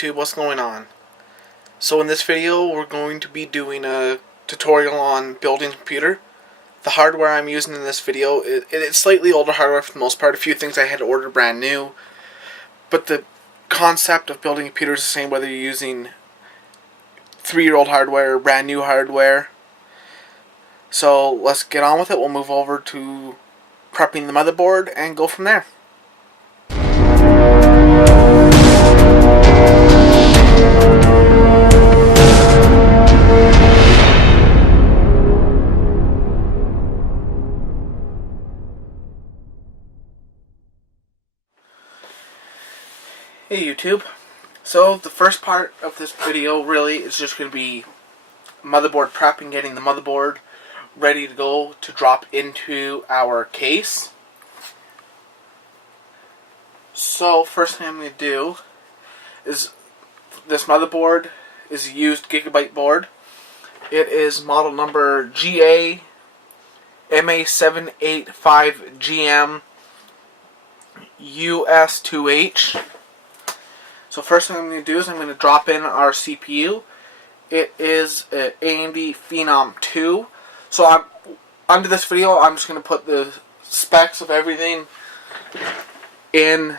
YouTube, what's going on? So in this video we're going to be doing a tutorial on building a computer. The hardware I'm using in this video, it's slightly older hardware for the most part. A few things I had to order brand new. But the concept of building a computer is the same whether you're using 3-year-old hardware or brand new hardware. So let's get on with it. We'll move over to prepping the motherboard and go from there. Hey YouTube, so the first part of this video really is just going to be motherboard prep and getting the motherboard ready to go to drop into our case. So first thing I'm going to do is, this motherboard is a used Gigabyte board. It is model number GA-MA785GM US2H. So first thing I'm going to do is I'm going to drop in our CPU. It is an AMD Phenom II. So under this video I'm just going to put the specs of everything in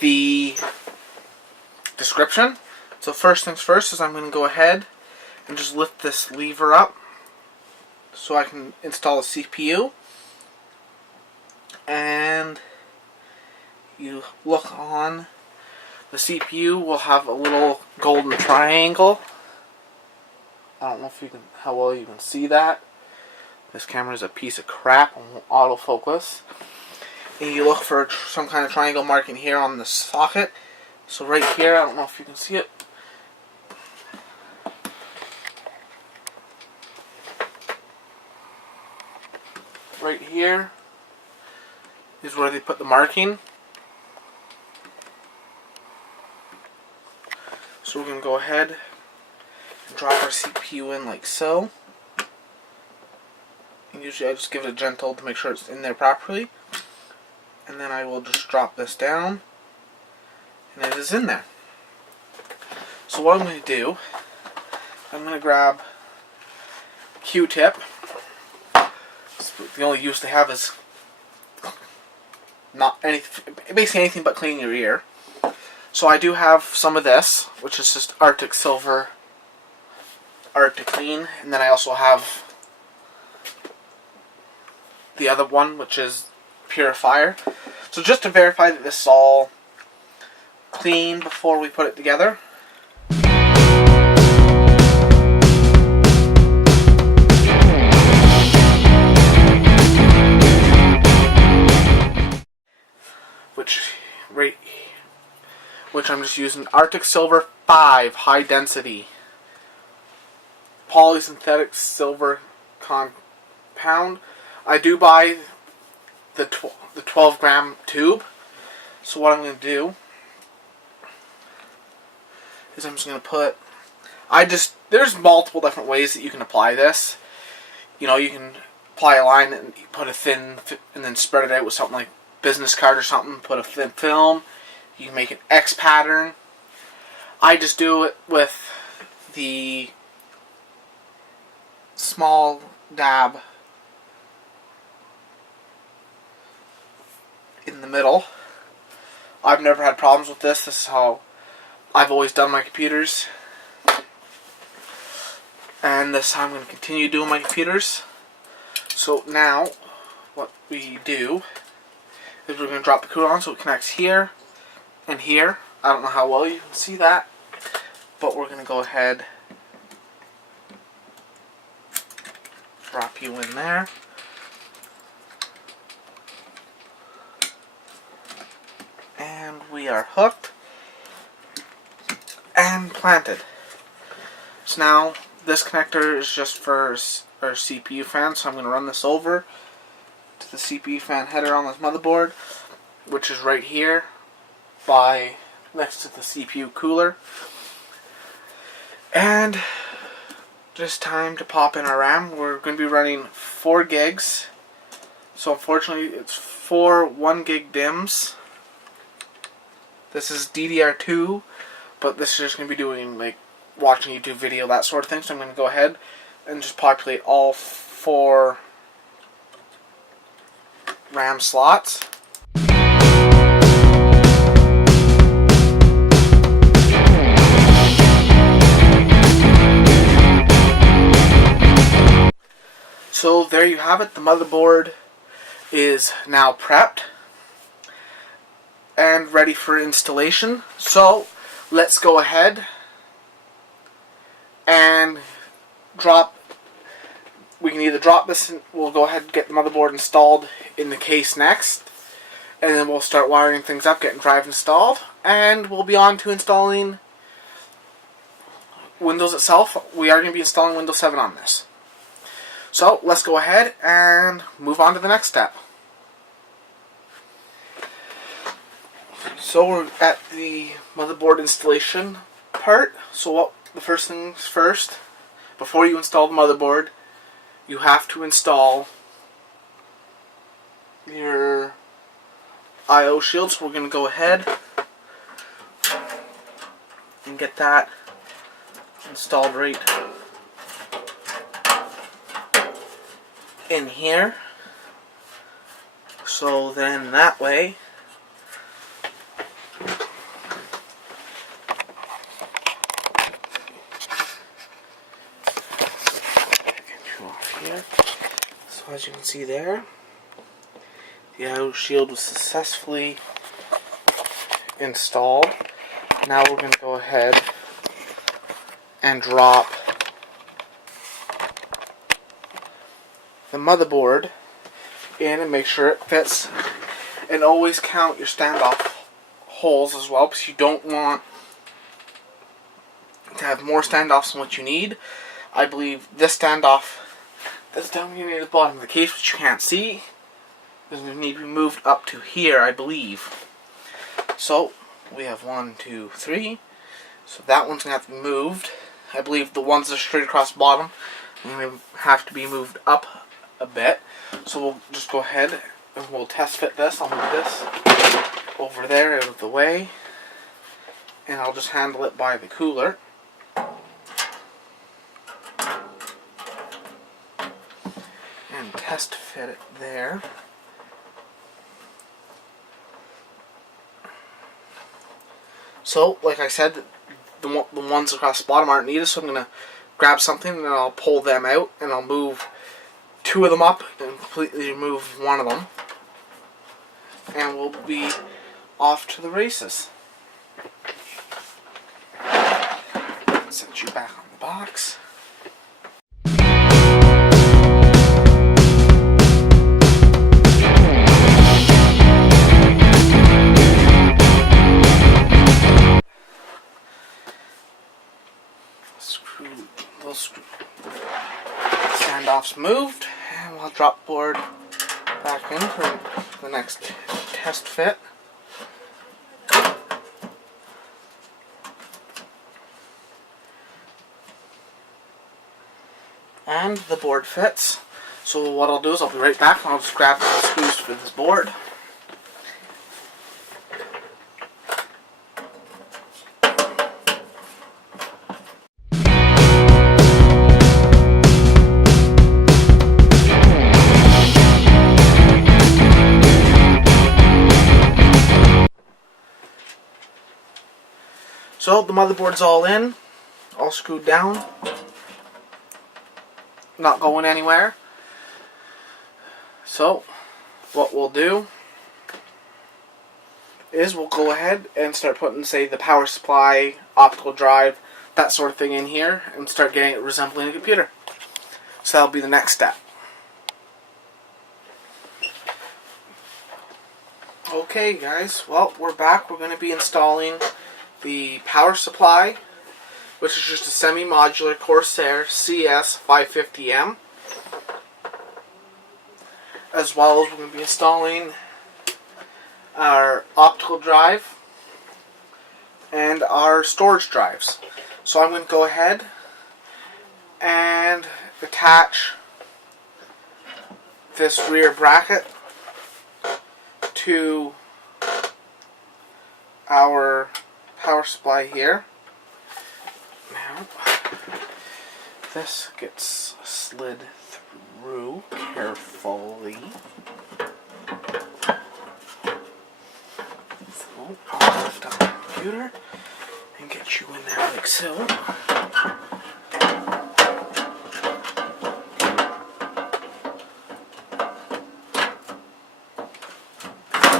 the description. So first things first is I'm going to go ahead and just lift this lever up so I can install a CPU. And you look on the CPU, will have a little golden triangle. I don't know if you can, how well you can see that. This camera is a piece of crap and won't autofocus. And you look for some kind of triangle marking here on the socket. So right here, I don't know if you can see it. Right here is where they put the marking. So we're going to go ahead and drop our CPU in like so. And usually I just give it a gentle to make sure it's in there properly. And then I will just drop this down. And it is in there. So what I'm going to do, I'm going to grab Q-tip. The only use they have is basically anything but cleaning your ear. So I do have some of this, which is just Arctic Silver Art to Clean, and then I also have the other one, which is Purifier. So just to verify that this is all clean before we put it together. Which I'm just using Arctic Silver 5 High Density Polysynthetic Silver Compound. I do buy the 12 gram tube. So what I'm going to do is I'm just going to put, there's multiple different ways that you can apply this. You know, you can apply a line and put a thin, and then spread it out with something like business card or something, put a thin film. You can make an X pattern. I just do it with the small dab in the middle. I've never had problems with this. This is how I've always done my computers. And this is how I'm going to continue doing my computers. So now, what we do is we're going to drop the cooler on so it connects here and here. I don't know how well you can see that, but we're going to go ahead, drop you in there. And we are hooked and planted. So now this connector is just for our CPU fan, so I'm going to run this over to the CPU fan header on this motherboard, which is right here next to the CPU cooler. And just time to pop in our RAM. We're going to be running 4 gigs. So unfortunately it's 4 1 gig DIMMs. This is DDR2, but this is just going to be doing like watching YouTube video, that sort of thing. So I'm going to go ahead and just populate all 4 RAM slots. So there you have it. The motherboard is now prepped and ready for installation. So let's go ahead and we can either drop this, and we'll go ahead and get the motherboard installed in the case next, and then we'll start wiring things up, getting drive installed, and we'll be on to installing Windows itself. We are going to be installing Windows 7 on this. So let's go ahead and move on to the next step. So we're at the motherboard installation part. So the first things first, before you install the motherboard, you have to install your I/O shield. So we're going to go ahead and get that installed right in here. So then that way so as you can see there, the I/O shield was successfully installed. Now we're going to go ahead and drop the motherboard in and make sure it fits, and always count your standoff holes as well, because you don't want to have more standoffs than what you need. I believe this standoff that's down here near the bottom of the case, which you can't see, is going to need to be moved up to here, I believe. So we have 1, 2, 3. So that one's going to have to be moved. I believe the ones that are straight across the bottom are going to have to be moved up a bit. So we'll just go ahead and we'll test fit this. I'll move this over there out of the way, and I'll just handle it by the cooler. And test fit it there. So, like I said, the ones across the bottom aren't needed, so I'm going to grab something and then I'll pull them out, and I'll move 2 of them up and completely remove one of them, and we'll be off to the races. Set you back on the box. Those standoffs moved, and we'll drop board back in for the next test fit. And the board fits. So what I'll do is I'll be right back, and I'll just grab the screws for this board. So the motherboard's all in, all screwed down, not going anywhere. So what we'll do is we'll go ahead and start putting, say, the power supply, optical drive, that sort of thing in here, and start getting it resembling a computer. So that'll be the next step. Okay guys, well, we're back. We're going to be installing the power supply, which is just a semi-modular Corsair CS550M, as well as we're going to be installing our optical drive and our storage drives. So I'm going to go ahead and attach this rear bracket to our power supply here. Now, this gets slid through carefully. So, I'll lift up the computer and get you in there like so.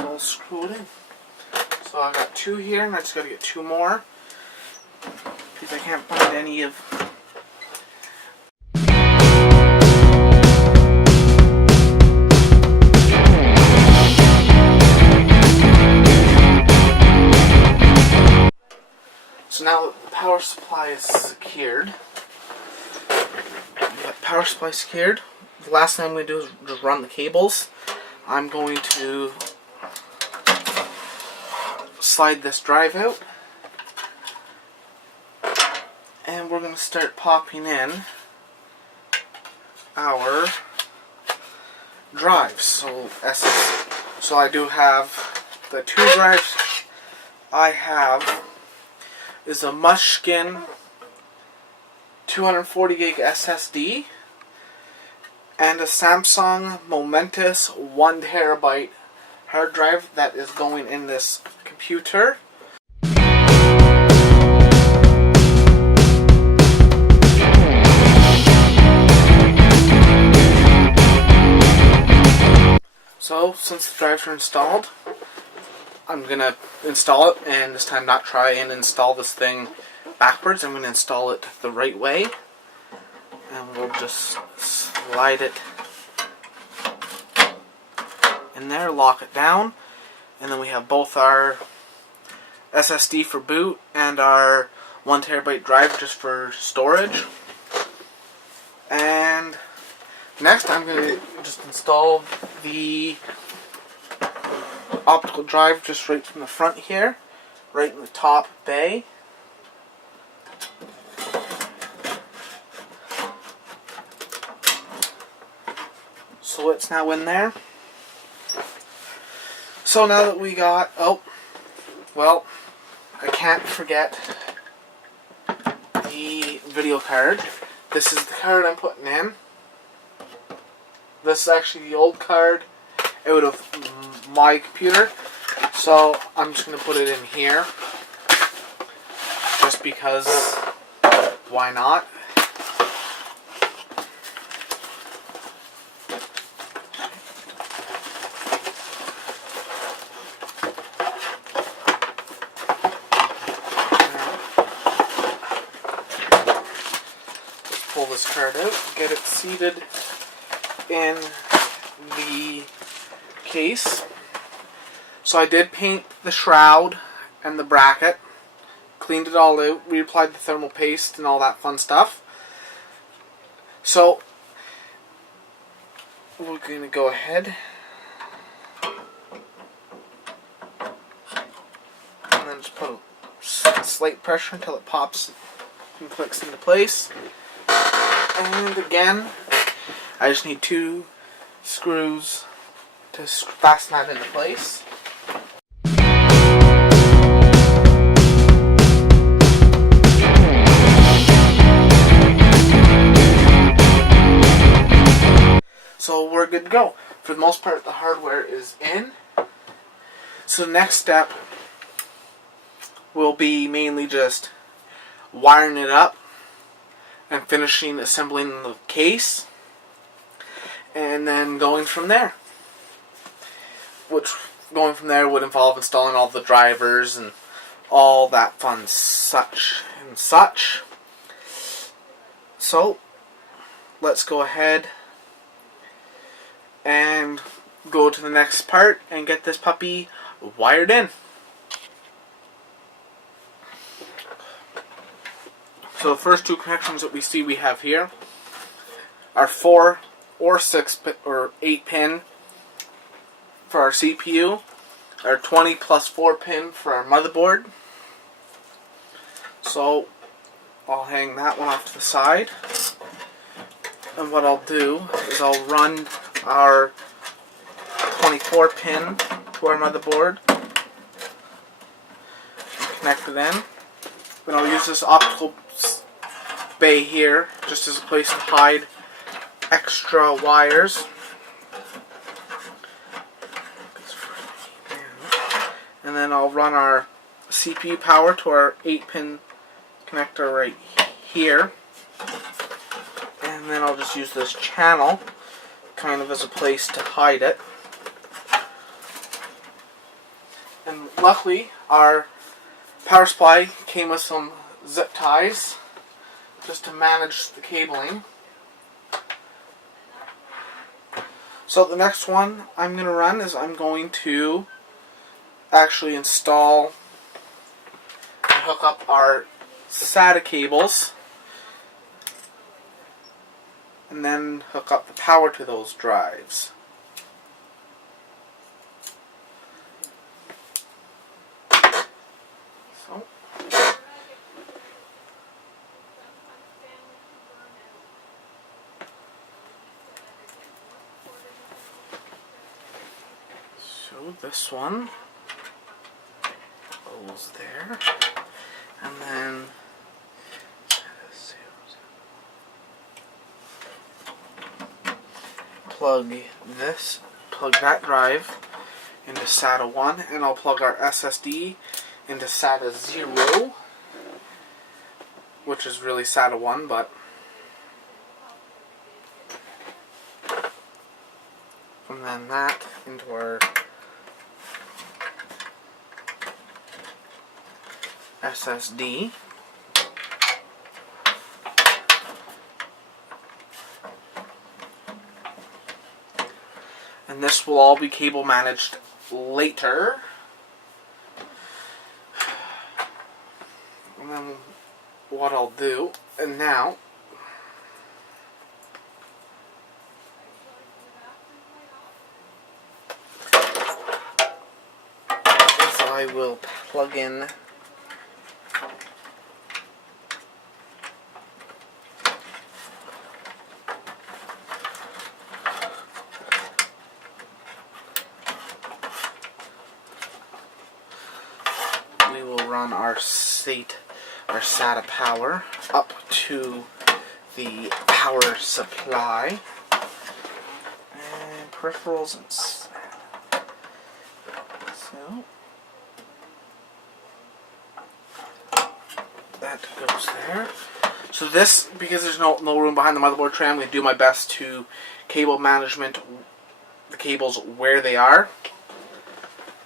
All screwed in. So I got 2 here, and I just got to get 2 more because I can't find any of. So now that the power supply is secured, power supply secured, the last thing I'm going to do is just run the cables. I'm going to slide this drive out, and we're going to start popping in our drives. So I do have the 2 drives I have is a Mushkin 240 gig SSD and a Samsung Momentous 1 terabyte hard drive that is going in this computer. So, since the drives are installed, I'm going to install it, and this time not try and install this thing backwards. I'm going to install it the right way, and we'll just slide it in there, lock it down, and then we have both our SSD for boot and our 1 terabyte drive just for storage. And next I'm going to just install the optical drive just right from the front here, right in the top bay. So it's now in there. So now that we got, I can't forget the video card. This is the card I'm putting in. This is actually the old card out of my computer, so I'm just going to put it in here just because why not. Let's pull this card out, get it seated in the case. So I did paint the shroud and the bracket, cleaned it all out, reapplied the thermal paste and all that fun stuff. So we're going to go ahead and then just put a slight pressure until it pops and clicks into place. And again, I just need 2 screws to fasten that into place. So we're good to go. For the most part, the hardware is in. So the next step will be mainly just wiring it up and finishing assembling the case, and then going from there. Which, going from there would involve installing all the drivers and all that fun such. So, let's go ahead and go to the next part and get this puppy wired in. So the first 2 connections that we have here are 4 or 6 or 8 pin for our CPU, our 20 plus 4 pin for our motherboard. So I'll hang that one off to the side, and what I'll do is I'll run our 24 pin to our motherboard, connected in. Then I'll use this optical bay here just as a place to hide extra wires. And then I'll run our CPU power to our 8-pin connector right here. And then I'll just use this channel kind of as a place to hide it. And luckily our power supply came with some zip ties just to manage the cabling. So the next one I'm going to run is I'm going to actually install and hook up our SATA cables and then hook up the power to those drives. So this one goes there, and then plug that drive into SATA 1, and I'll plug our SSD into SATA 0, which is really SATA 1, but and then that into our SSD. And this will all be cable managed later. And then what I'll do, and now is I will plug in our SATA power up to the power supply and peripherals and so that goes there. So this, because there's no room behind the motherboard tray, I'm going to do my best to cable management the cables where they are.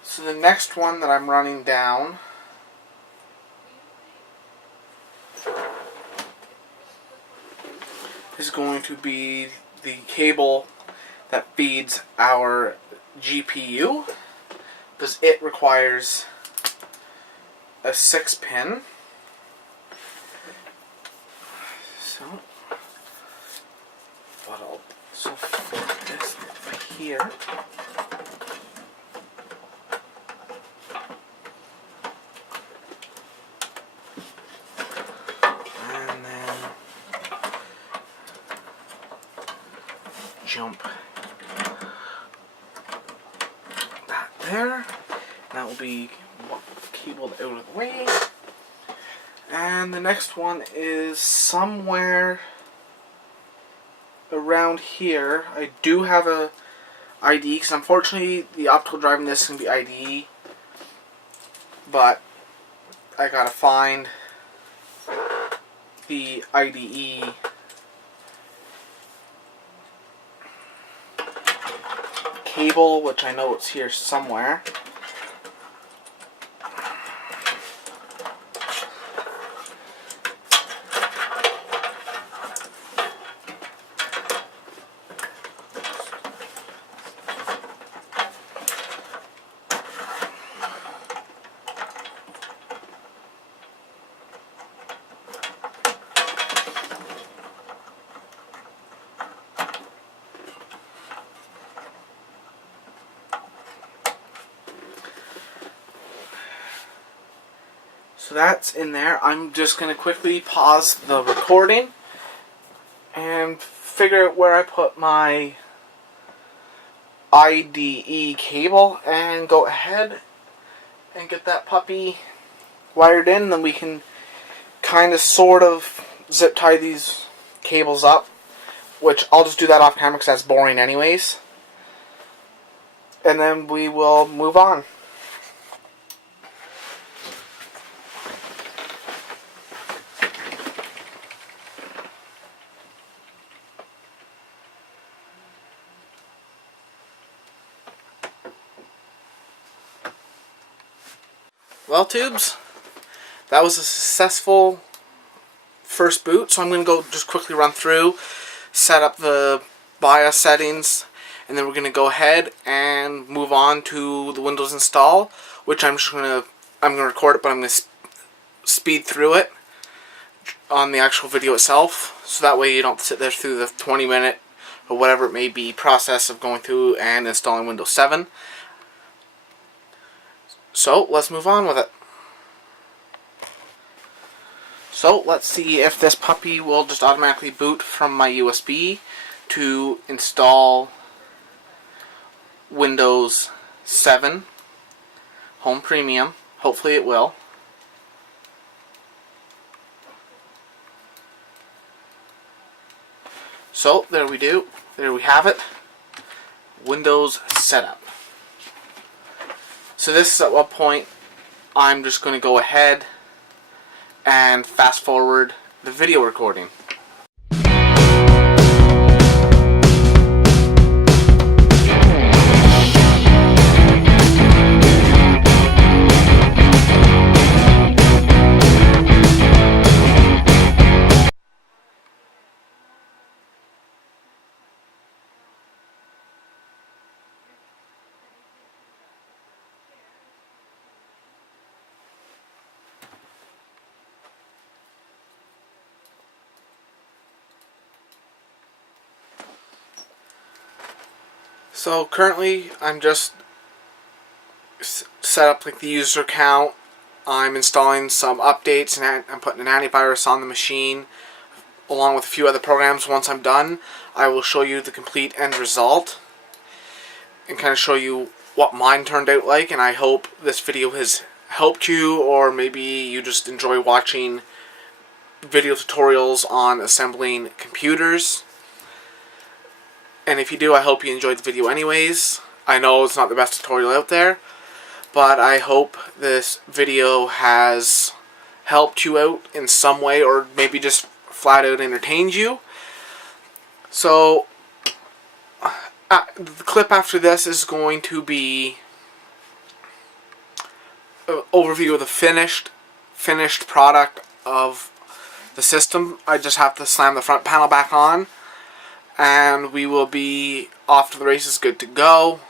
So the next one that I'm running down is going to be the cable that feeds our GPU, because it requires a 6-pin. So put this right here. Jump that there. That will be cabled out of the way. And the next one is somewhere around here. I do have a IDE, because unfortunately the optical drive in this can be IDE, but I gotta find the IDE cable, which I know it's here somewhere. So that's in there. I'm just going to quickly pause the recording and figure out where I put my IDE cable and go ahead and get that puppy wired in, then we can kind of sort of zip tie these cables up, which I'll just do that off camera because that's boring anyways. And then we will move on. Well, tubes, that was a successful first boot, so I'm going to go just quickly run through, set up the BIOS settings, and then we're going to go ahead and move on to the Windows install, which I'm going to record it, but I'm going to speed through it on the actual video itself, so that way you don't sit there through the 20-minute or whatever it may be process of going through and installing Windows 7. So let's move on with it. So let's see if this puppy will just automatically boot from my USB to install Windows 7 Home Premium. Hopefully it will. So there we do. There we have it. Windows setup. So this is at what point I'm just going to go ahead and fast forward the video recording. So currently I'm just set up like the user account. I'm installing some updates and I'm putting an antivirus on the machine along with a few other programs. Once I'm done, I will show you the complete end result and kind of show you what mine turned out like, and I hope this video has helped you, or maybe you just enjoy watching video tutorials on assembling computers. And if you do, I hope you enjoyed the video anyways. I know it's not the best tutorial out there, but I hope this video has helped you out in some way, or maybe just flat out entertained you. So the clip after this is going to be an overview of the finished product of the system. I just have to slam the front panel back on, and we will be off to the races, good to go.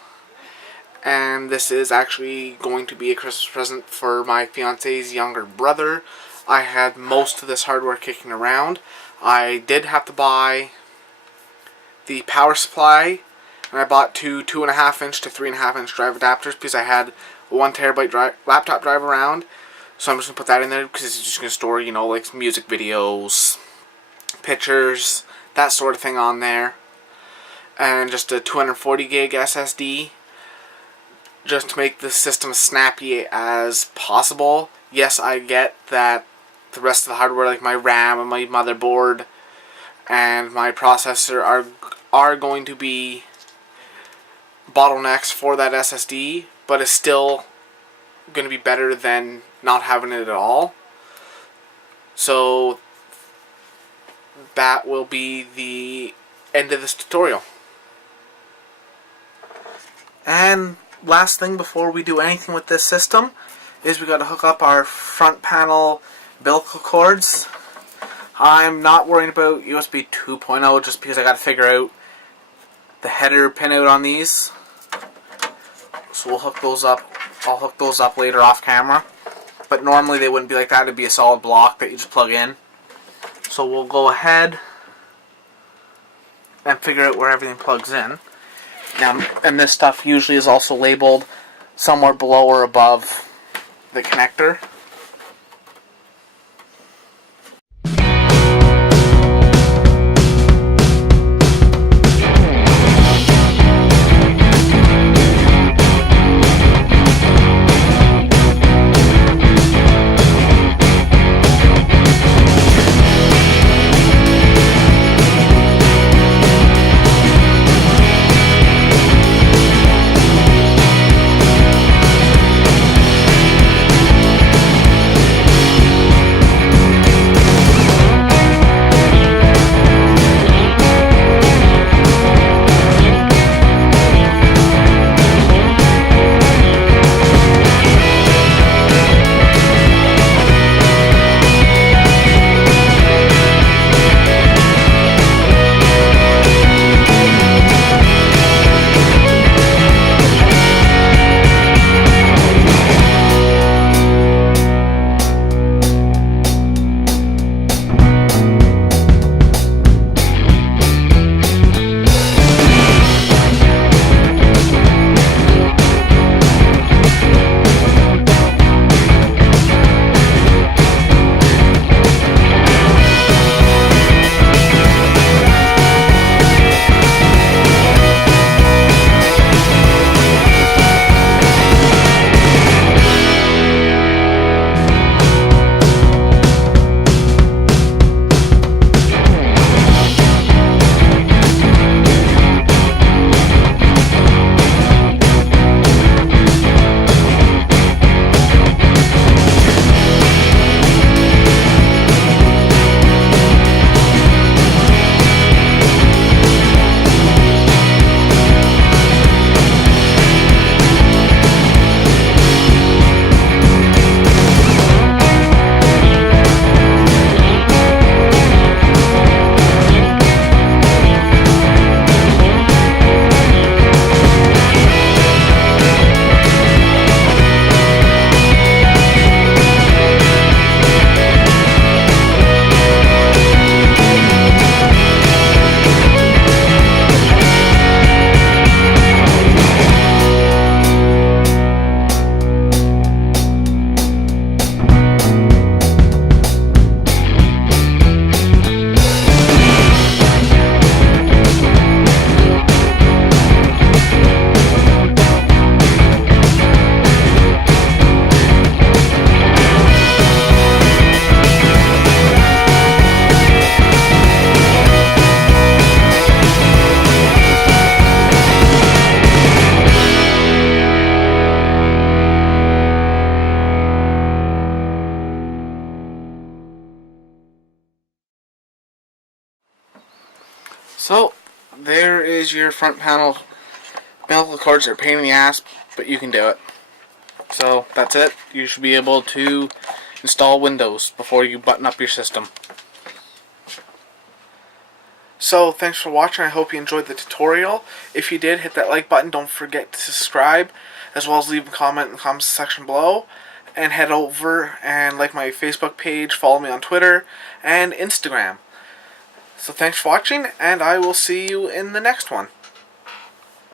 And this is actually going to be a Christmas present for my fiance's younger brother. I had most of this hardware kicking around. I did have to buy the power supply, and I bought two 2.5-inch to 3.5-inch drive adapters because I had a 1 terabyte laptop drive around. So I'm just going to put that in there because it's just going to store, you know, like music videos, pictures, that sort of thing on there. And just a 240 gig SSD just to make the system as snappy as possible. Yes, I get that the rest of the hardware, like my RAM and my motherboard and my processor, are going to be bottlenecks for that SSD, but it's still going to be better than not having it at all. So that will be the end of this tutorial. And last thing before we do anything with this system is we got to hook up our front panel umbilical cords. I'm not worried about USB 2.0 just because I got to figure out the header pinout on these. So we'll hook those up. I'll hook those up later off camera. But normally they wouldn't be like that. It'd be a solid block that you just plug in. So we'll go ahead and figure out where everything plugs in. Now, and this stuff usually is also labeled somewhere below or above the connector. So, there is your front panel. Umbilical cords are a pain in the ass, but you can do it. So, that's it. You should be able to install Windows before you button up your system. So, thanks for watching. I hope you enjoyed the tutorial. If you did, hit that like button. Don't forget to subscribe, as well as leave a comment in the comments section below. And head over and like my Facebook page, follow me on Twitter and Instagram. So thanks for watching, and I will see you in the next one.